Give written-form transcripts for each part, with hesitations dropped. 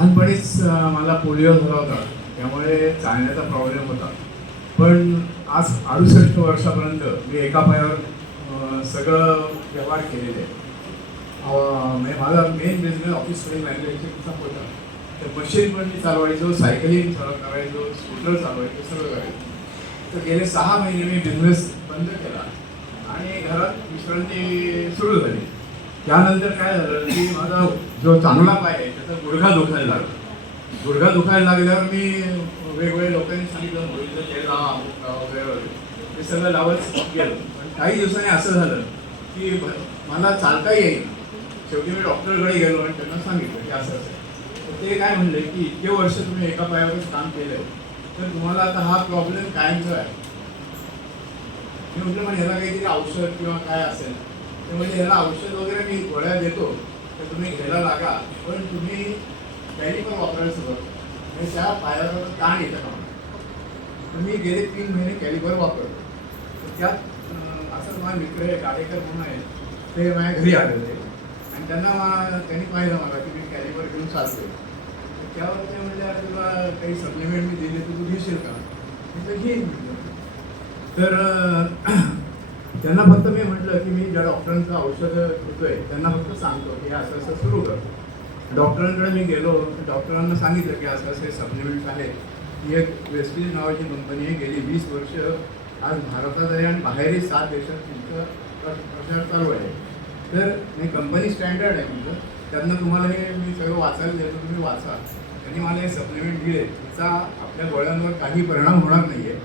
लहानपणीच मला पोलिओ झाला होता, त्यामुळे चालण्याचा प्रॉब्लेम होता. पण आज 68 वर्षापर्यंत मी एका पायावर सगळं व्यवहार केलेले आहे. म्हणजे माझा मेन बिझनेस ऑफिसमध्ये मॅन्युफॅक्चरिंगचा होता. तर मशीन पण मी चालवायचो, सायकलिंग करायचो, स्कूटर चालवायचो, सगळं करायचो. तर गेले 6 महिने मी बिझनेस बंद केला आणि घरात विश्रांती सुरू झाली. त्यानंतर काय झालं की माझा जो चांगला पाय आहे त्याचा गुडघा दुखायला लागला. गुडघा दुखायला लागल्यावर मी वेगवेगळ्या लोकांनी सांगितलं मुलीचं तेल लावा, अमुक लावा वगैरे वगैरे, ते सगळं लावत गेलं. पण काही दिवसांनी असं झालं की मला चालता येईल. शेवटी मी डॉक्टरकडे गेलो आणि त्यांना सांगितलं की असं असं. तर ते काय म्हणले की इतके वर्ष तुम्ही एका पायावरच काम केलं तर तुम्हाला आता हा प्रॉब्लेम कायमचा आहे. मी म्हटलं पण ह्याला काहीतरी औषध किंवा काय असेल. ते म्हणजे ह्याला औषध वगैरे मी गोळ्या देतो तर तुम्ही घ्यायला लागा, पण तुम्ही कॅलिपर वापरायला सुरुवात म्हणजे त्या पायावर ताण येतं का. तर मी गेले 3 महिने कॅलिपर वापरतो. तर त्यात असं माझा मित्र आहे गाडेकर म्हणून आहे, ते माझ्या घरी आले होते आणि त्यांनी पाहिलं मला की मी कॅलिपर घेऊन चालतो. तर त्यावर ते म्हणजे अरे तुला काही सप्लिमेंट मी दिले तर तू घेशील का. मी तर घेईन म्हटलं. तर त्यांना फक्त मी म्हटलं की मी ज्या डॉक्टरांचं औषध घेतोय त्यांना फक्त सांगतो की असं असं सुरू कर. डॉक्टरांकडे मी गेलो, डॉक्टरांना सांगितलं की असं असे सप्लिमेंट्स आहेत. ही एक वेस्टिज नावाची कंपनी आहे, गेली 20 वर्ष आज भारतात आहे आणि बाहेरही 7 देशात त्यांचा प्रचार चालू आहे. तर ही कंपनी स्टँडर्ड आहे तुमचं, त्यांना तुम्हाला हे मी सगळं वाचायला देतो, तुम्ही वाचा. त्यांनी मला हे सप्लिमेंट दिले, त्याचा आपल्या गोळ्यांवर काही परिणाम होणार नाही आहे,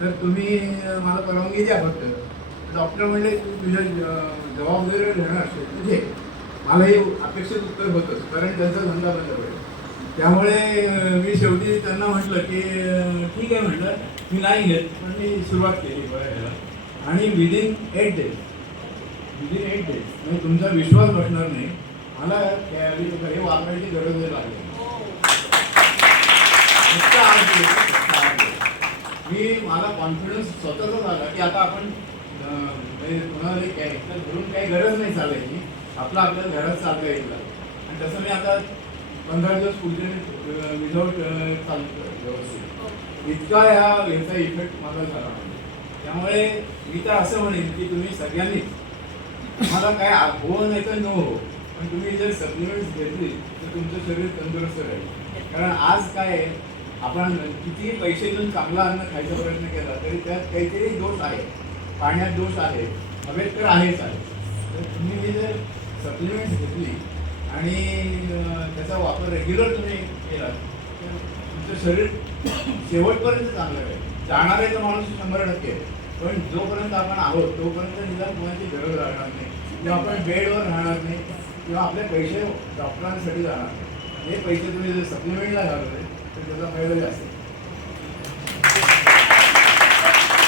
तर तुम्ही मला परवानगी द्या फक्त. डॉक्टर म्हणले तू तुझ्या जबाबदारीवर घेणार असेल तुझे. मला हे अपेक्षित उत्तर होतंच, कारण त्यांचा धंदा बंद पडेल. त्यामुळे मी शेवटी त्यांना म्हटलं की ठीक आहे म्हटलं, मी नाही घेत. पण मी सुरुवात केली बघायला आणि विदिन 8 डेज म्हणजे तुमचा विश्वास बसणार नाही, मला हे वापरायची गरज लागली. मला कॉन्फिडन्स स्वतःचा झाला की आता आपण कोणाला धरून काही गरज नाही चालायची, आपल्या घरात चालता येईल. आणि तसं मी आता 15 दिवस पुढचे विदाऊट चालतो व्यवस्थित. इतका ह्याचा इफेक्ट मला झाला. त्यामुळे मी तर असं म्हणेन की तुम्ही सगळ्यांनी मला काय हो नाही तर नो हो, पण तुम्ही जर सप्लिमेंट्स घेतली तर तुमचं शरीर तंदुरुस्त राहील. कारण आज काय आपण कितीही पैसे देऊन चांगलं अन्न खायचा प्रयत्न केला तरी त्यात काहीतरी दोष आहे. पाण्यात दोष आहे, हवेत तर आहेच आहे. तर तुम्ही जर सप्लिमेंट्स घेतली आणि त्याचा वापर रेग्युलर तुम्ही केला तर तुमचं शरीर शेवटपर्यंत चांगलं राहील. जाणार आहे तर माणूस 100%, पण जोपर्यंत आपण आहोत तोपर्यंत निदान कोणाची गरज राहणार नाही किंवा आपण बेडवर राहणार नाही किंवा आपले पैसे डॉक्टरांसाठी जाणार नाही. हे पैसे तुम्ही जर सप्लिमेंटला घालवले तर त्याचा फायदा जास्त.